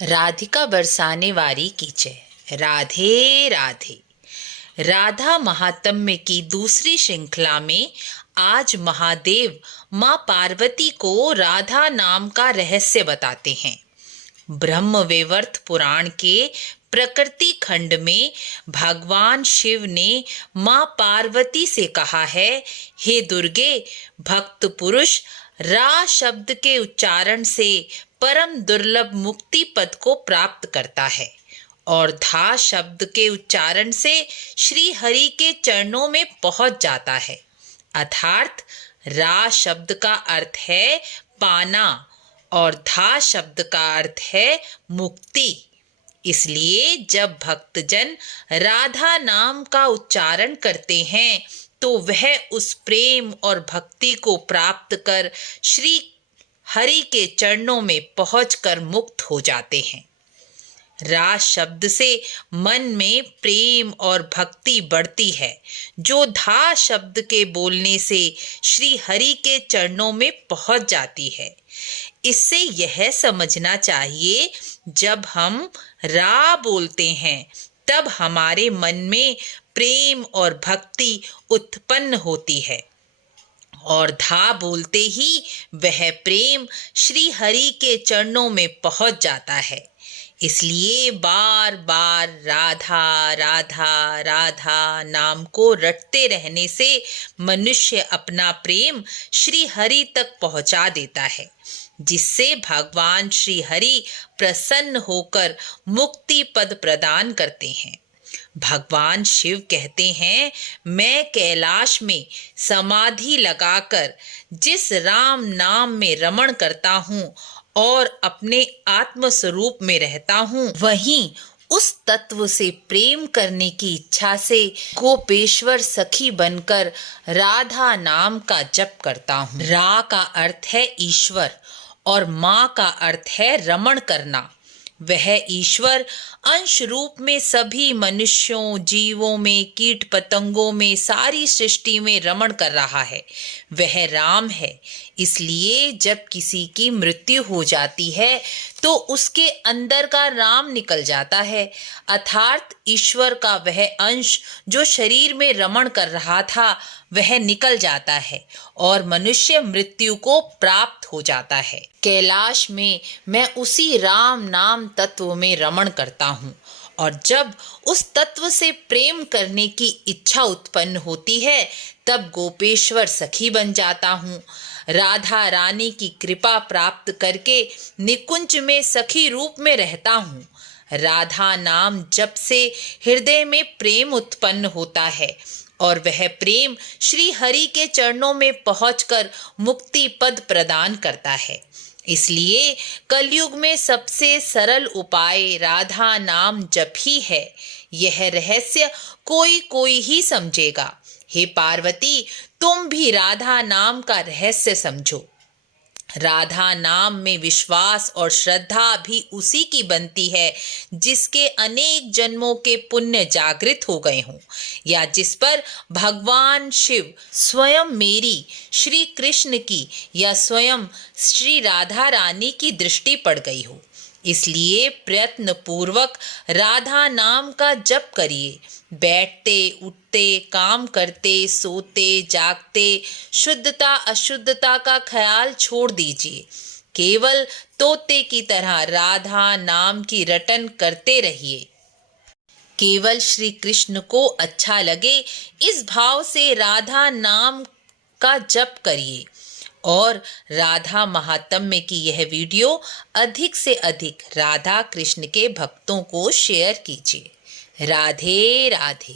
राधिका बरसाने वारी की जय। राधे राधे। राधा महात्म्य की दूसरी श्रृंखला में आज महादेव माँ पार्वती को राधा नाम का रहस्य बताते हैं। ब्रह्मवैवर्त पुराण के प्रकृति खंड में भगवान शिव ने माँ पार्वती से कहा है, हे दुर्गे, भक्त पुरुष रा शब्द के उच्चारण से परम दुर्लभ मुक्ति पद को प्राप्त करता है और धा शब्द के उच्चारण से श्री हरि के चरणों में पहुंच जाता है। अर्थात रा शब्द का अर्थ है पाना और धा शब्द का अर्थ है मुक्ति। इसलिए जब भक्तजन राधा नाम का उच्चारण करते हैं तो वह उस प्रेम और भक्ति को प्राप्त कर श्री हरि के चरणों में पहुंचकर मुक्त हो जाते हैं। रा शब्द से मन में प्रेम और भक्ति बढ़ती है, जो धा शब्द के बोलने से श्री हरि के चरणों में पहुंच जाती है। इससे यह समझना चाहिए, जब हम रा बोलते हैं तब हमारे मन में प्रेम और भक्ति उत्पन्न होती है और धा बोलते ही वह प्रेम श्री हरि के चरणों में पहुंच जाता है। इसलिए बार बार राधा राधा राधा नाम को रटते रहने से मनुष्य अपना प्रेम श्री हरि तक पहुंचा देता है, जिससे भगवान श्री हरि प्रसन्न होकर मुक्ति पद प्रदान करते हैं। भगवान शिव कहते हैं, मैं कैलाश में समाधि लगाकर जिस राम नाम में रमण करता हूँ और अपने आत्म स्वरूप में रहता हूँ, वहीं उस तत्व से प्रेम करने की इच्छा से गोपेश्वर सखी बनकर राधा नाम का जप करता हूँ। रा का अर्थ है ईश्वर और माँ का अर्थ है रमण करना। वह ईश्वर अंश रूप में सभी मनुष्यों, जीवों में, कीट पतंगों में, सारी सृष्टि में रमण कर रहा है। वह राम है। इसलिए जब किसी की मृत्यु हो जाती है तो उसके अंदर का राम निकल जाता है, अर्थात ईश्वर का वह अंश जो शरीर में रमण कर रहा था वह निकल जाता है और मनुष्य मृत्यु को प्राप्त हो जाता है। कैलाश में मैं उसी राम नाम तत्व में रमण करता हूँ और जब उस तत्व से प्रेम करने की इच्छा उत्पन्न होती है तब गोपेश्वर सखी बन जाता हूँ। राधा रानी की कृपा प्राप्त करके निकुंज में सखी रूप में रहता हूँ। राधा नाम जप से हृदय में प्रेम उत्पन्न होता है और वह प्रेम श्री हरि के चरणों में पहुंचकर मुक्ति पद प्रदान करता है। इसलिए कलयुग में सबसे सरल उपाय राधा नाम जप ही है। यह रहस्य कोई कोई ही समझेगा। हे पार्वती, तुम भी राधा नाम का रहस्य समझो। राधा नाम में विश्वास और श्रद्धा भी उसी की बनती है जिसके अनेक जन्मों के पुण्य जागृत हो गए हों या जिस पर भगवान शिव स्वयं मेरी, श्री कृष्ण की या स्वयं श्री राधा रानी की दृष्टि पड़ गई हो। इसलिए प्रयत्न पूर्वक राधा नाम का जप करिए। बैठते उठते, काम करते, सोते जागते शुद्धता अशुद्धता का ख्याल छोड़ दीजिए। केवल तोते की तरह राधा नाम की रटन करते रहिए। केवल श्री कृष्ण को अच्छा लगे इस भाव से राधा नाम का जप करिए और राधा महात्म्य की यह वीडियो अधिक से अधिक राधा कृष्ण के भक्तों को शेयर कीजिए। राधे राधे।